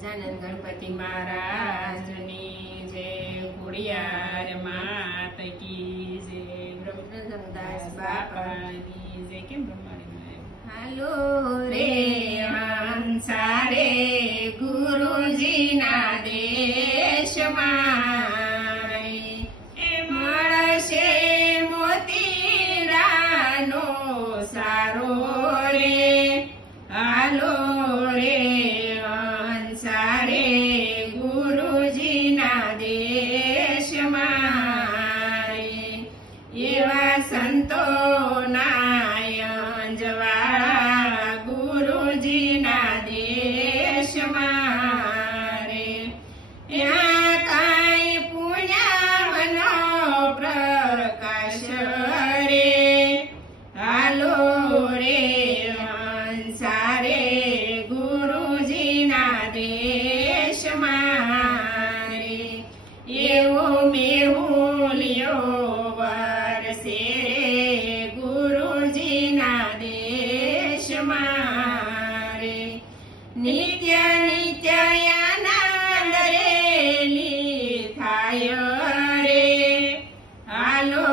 ગજાનન ગણપતિ મહારાજની જય, ખોડિયાર માત કી જય, બ્રહ્મદાસ બાપાની જય. કેમ બ્રહ્માણી? હાલો રે હંસા રે ગુરુજીના દેશમાં એ મળશે મોતીરાનો સારો રે. હાલો રે હંસા રે ગુરુજીના દેશમાં એવા સંતોના અંજવાળા ગુરુજીના દેશમાં રે. ત્યાં કાંઈ પુણ્યનો પ્રકાશ રે. હાલો રે હંસા રે ગુરુજીના દેશમાં રે. એવો મેહુલ્યો વરસે રે ગુરુજીના દેશમાં રે. નિત્ય નિત્ય આનંદ રે થાય રે. હાલો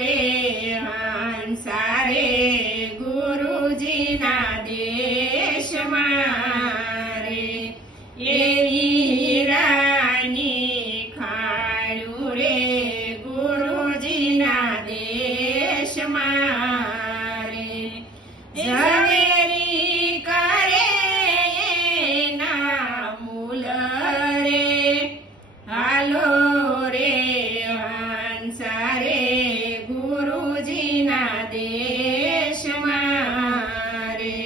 રે હંસા રે ગુરુજીના દેશમાં રે. એવી રાની ખાડું રે ગુરુજીના દેશમાં રે. ઝવેરી કરે એના મૂલ રે. હાલો રે હંસા રે ગુરુજીના દેશમાં રે.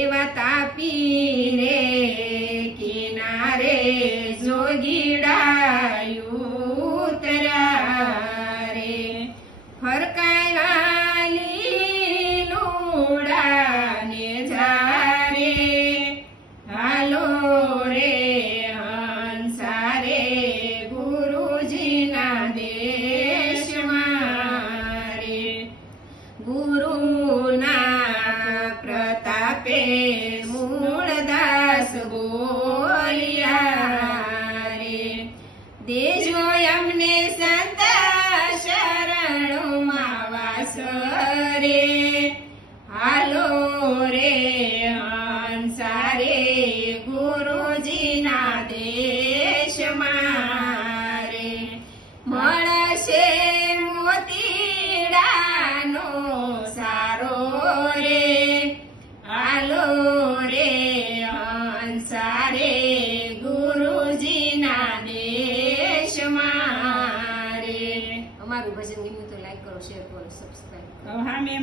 એવા તાપી રે કિનારે જોગીડાયું ઉતર્યા રે. ફરકાવાલી લુડાને જારે. હાલો રે હંસા રે ગુરુજીના દેશમાં રે. ગુરુના પ્રતાપે મૂળદાસ બોલ્યા રે. દેજો અમને સંત શરણોમાં વાસ રે. હાલો રે હંસા રે ગુરુજીના દેશમાં રે. મળશે મોતીડાનો સારો રે. હાલો રે હંસા રે ગુરુજીના દેશમાં રે. અમારું ભજન ગમ્યું તો લાઈક કરો, શેર કરો, સબસ્ક્રાઈબ કરો. હા મેમ.